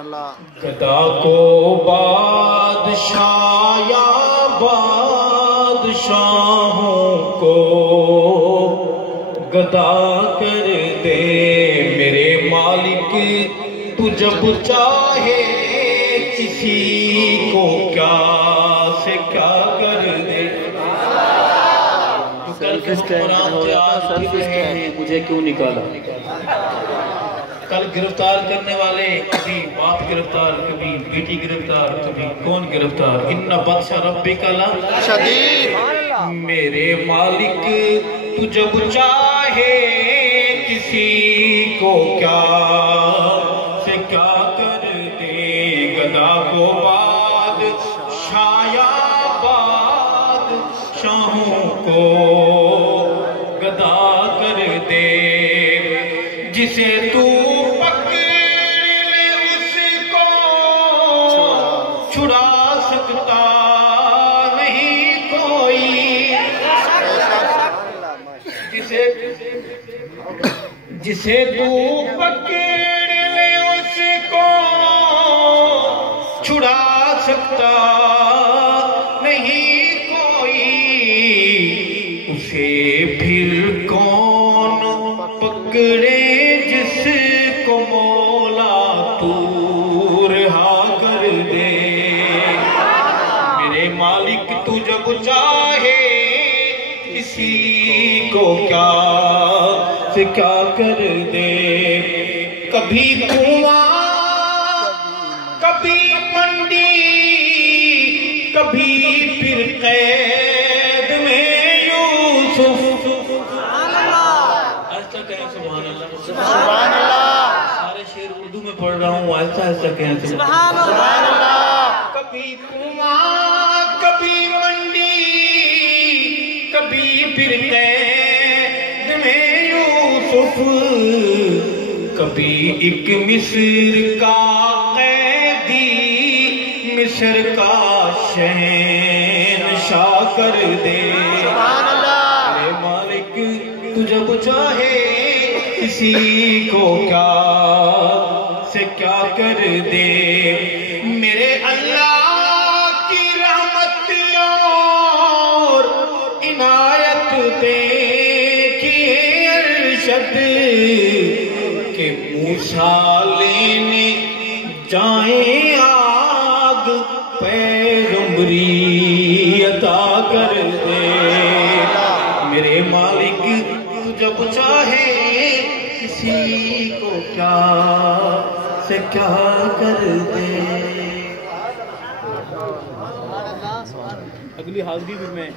گدا کو بادشاہ یا بادشاہوں کو گدا کر دے میرے مالک، تو جب چاہے کسی کو کیا سے کیا کر دے۔ مجھے کیوں نکالا؟ کل گرفتار کرنے والے، کبھی باپ گرفتار، کبھی بیٹی گرفتار، کبھی کون گرفتار۔ ان بطش ربک لشدید، میرے مالک تو جب چاہے کسی کو کیا سے کیا کر دے۔ گدا کو بادشاہ یا بادشاہوں کو گدا کر دے، جسے تو چھڑا سکتا نہیں کوئی، جسے تو پکڑ لے اس کو چھڑا سکتا نہیں کوئی، اسے پھر کون پکڑے جس کو مولا تو رہا کر دے۔ میرے مالک تو جب چاہے کسی کو کیا سے کیا کر دے۔ کبھی کنواں کبھی منڈی کبھی پھر قید میں یوسف۔ ایسا کہیں سبحان اللہ، سبحان اللہ۔ سارے شعر اردو میں پڑھ رہا ہوں، ایسا ایسا کہیں سبحان اللہ۔ کبھی کنواں کبھی منڈی کبھی پھر قید میں یوسف، کبھی ایک مصر کا قیدی مصر کا شہنشاہ کر دے۔ میرے مالک تو جب چاہے کسی کو کیا سے کیا کر دے۔ میرے اللہ کی رحمت اور عنایت دیکھیے ارشد کہ موسیٰ لینے جائیں آگ پیغمبری عطا کر دے۔ میرے مالک تو جب چاہے کسی کو کیا سے کیا کر دے۔ اگلی حاضری بھی میں